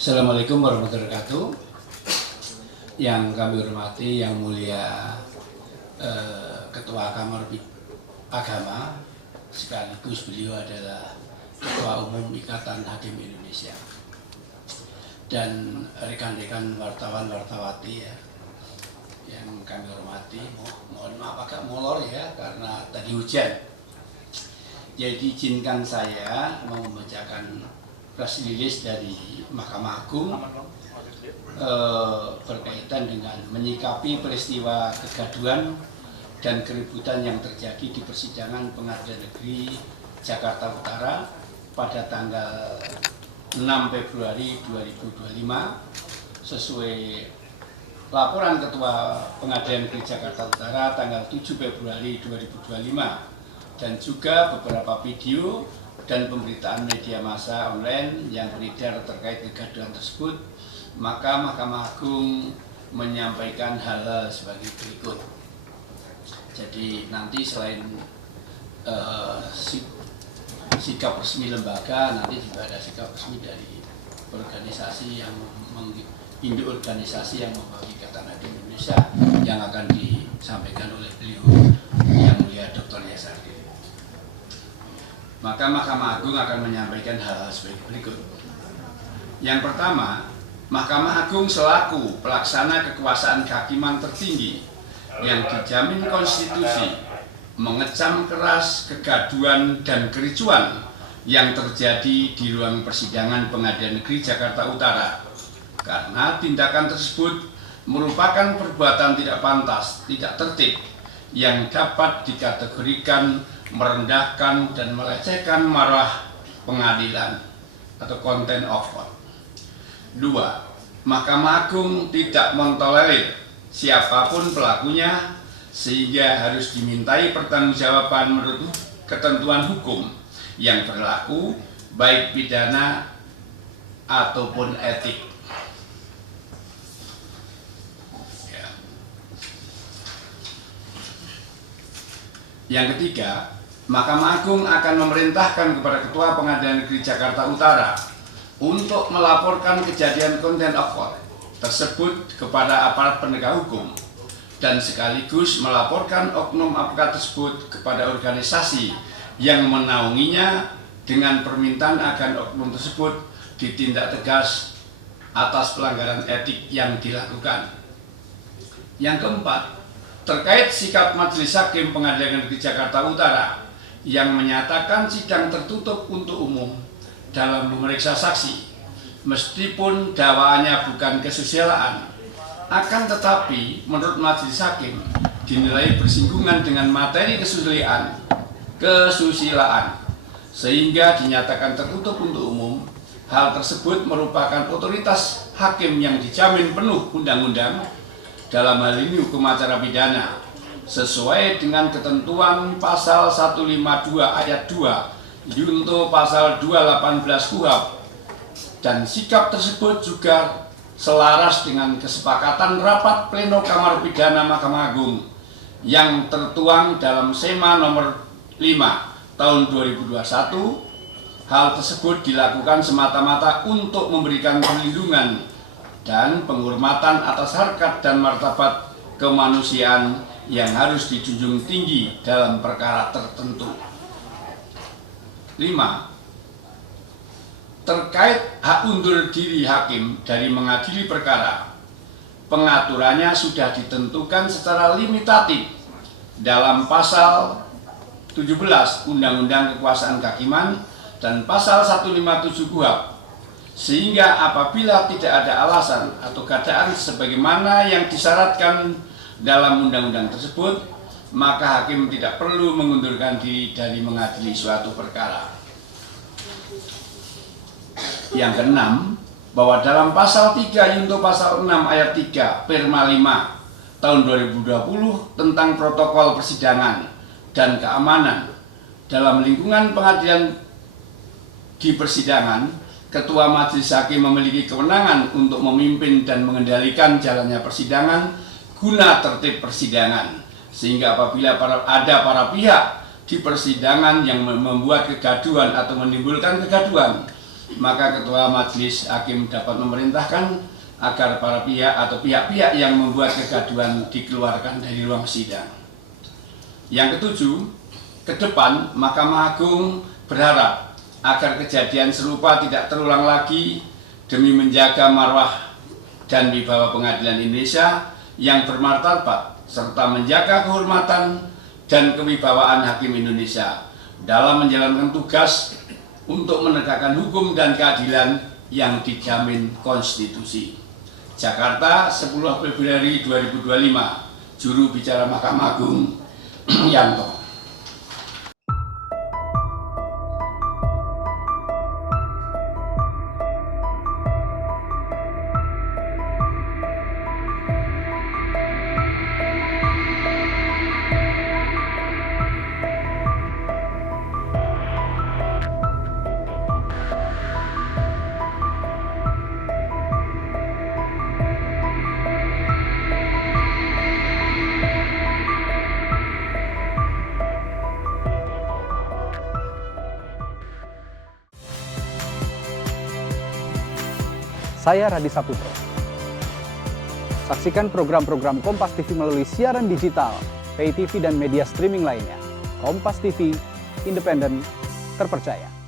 Assalamualaikum warahmatullahi wabarakatuh. Yang kami hormati Yang Mulia Ketua Kamar Agama, sekaligus beliau adalah Ketua Umum Ikatan Hakim Indonesia, dan rekan-rekan wartawan-wartawati yang kami hormati. Mohon maaf agak molor ya karena tadi hujan. Jadi izinkan saya membacakan press release dari Mahkamah Agung berkaitan dengan menyikapi peristiwa kegaduhan dan keributan yang terjadi di persidangan Pengadilan Negeri Jakarta Utara pada tanggal 6 Februari 2025 sesuai laporan Ketua Pengadilan Negeri Jakarta Utara tanggal 7 Februari 2025 dan juga beberapa video dan pemberitaan media massa online yang beredar terkait kegaduhan tersebut, maka Mahkamah Agung menyampaikan hal-hal sebagai berikut. Jadi nanti selain sikap resmi lembaga, nanti juga ada sikap resmi dari organisasi yang induk organisasi yang membawa Ikatan Hakim Indonesia yang akan disampaikan oleh beliau Yang Mulia Dr. Yasardi. Maka Mahkamah Agung akan menyampaikan hal-hal sebagai berikut. Yang pertama, Mahkamah Agung selaku pelaksana kekuasaan kehakiman tertinggi yang dijamin konstitusi mengecam keras kegaduhan dan kericuan yang terjadi di ruang persidangan Pengadilan Negeri Jakarta Utara, karena tindakan tersebut merupakan perbuatan tidak pantas, tidak tertib, yang dapat dikategorikan merendahkan dan melecehkan marwah pengadilan atau contempt of court. 2. Mahkamah Agung tidak mentolerir siapapun pelakunya sehingga harus dimintai pertanggungjawaban menurut ketentuan hukum yang berlaku baik pidana ataupun etik. Yang ketiga, Mahkamah Agung akan memerintahkan kepada Ketua Pengadilan Negeri Jakarta Utara untuk melaporkan kejadian contempt of court tersebut kepada aparat penegak hukum dan sekaligus melaporkan oknum aparat tersebut kepada organisasi yang menaunginya dengan permintaan agar oknum tersebut ditindak tegas atas pelanggaran etik yang dilakukan. Yang keempat, terkait sikap Majelis Hakim Pengadilan Negeri Jakarta Utara yang menyatakan sidang tertutup untuk umum dalam memeriksa saksi, meskipun dakwaannya bukan kesusilaan, akan tetapi menurut Majelis Hakim dinilai bersinggungan dengan materi kesusilaan, sehingga dinyatakan tertutup untuk umum. Hal tersebut merupakan otoritas hakim yang dijamin penuh undang-undang, dalam hal ini hukum acara pidana, sesuai dengan ketentuan pasal 152 ayat 2 junto pasal 218 KUHP, dan sikap tersebut juga selaras dengan kesepakatan rapat pleno Kamar Pidana Mahkamah Agung yang tertuang dalam SEMA nomor 5 tahun 2021. Hal tersebut dilakukan semata-mata untuk memberikan perlindungan dan penghormatan atas harkat dan martabat kemanusiaan yang harus dijunjung tinggi dalam perkara tertentu. 5. Terkait hak undur diri hakim dari mengadili perkara, pengaturannya sudah ditentukan secara limitatif dalam pasal 17 Undang-Undang Kekuasaan Kehakiman dan pasal 157 KUHP, sehingga apabila tidak ada alasan atau keadaan sebagaimana yang disyaratkan dalam undang-undang tersebut, maka hakim tidak perlu mengundurkan diri dari mengadili suatu perkara. Yang keenam, bahwa dalam pasal 3 junto pasal 6 ayat 3 Perma 5 tahun 2020 tentang protokol persidangan dan keamanan dalam lingkungan pengadilan di persidangan, Ketua Majelis Hakim memiliki kewenangan untuk memimpin dan mengendalikan jalannya persidangan guna tertib persidangan, sehingga apabila ada para pihak di persidangan yang membuat kegaduhan atau menimbulkan kegaduhan, maka Ketua Majelis Hakim dapat memerintahkan agar para pihak atau pihak-pihak yang membuat kegaduhan dikeluarkan dari ruang sidang. Yang ketujuh, ke depan Mahkamah Agung berharap agar kejadian serupa tidak terulang lagi demi menjaga marwah dan wibawa pengadilan Indonesia yang bermartabat serta menjaga kehormatan dan kewibawaan hakim Indonesia dalam menjalankan tugas untuk menegakkan hukum dan keadilan yang dijamin konstitusi. Jakarta, 10 Februari 2025, Juru Bicara Mahkamah Agung, Yanto. Saya Radi Saputro. Saksikan program-program Kompas TV melalui siaran digital, pay TV dan media streaming lainnya. Kompas TV, independen, terpercaya.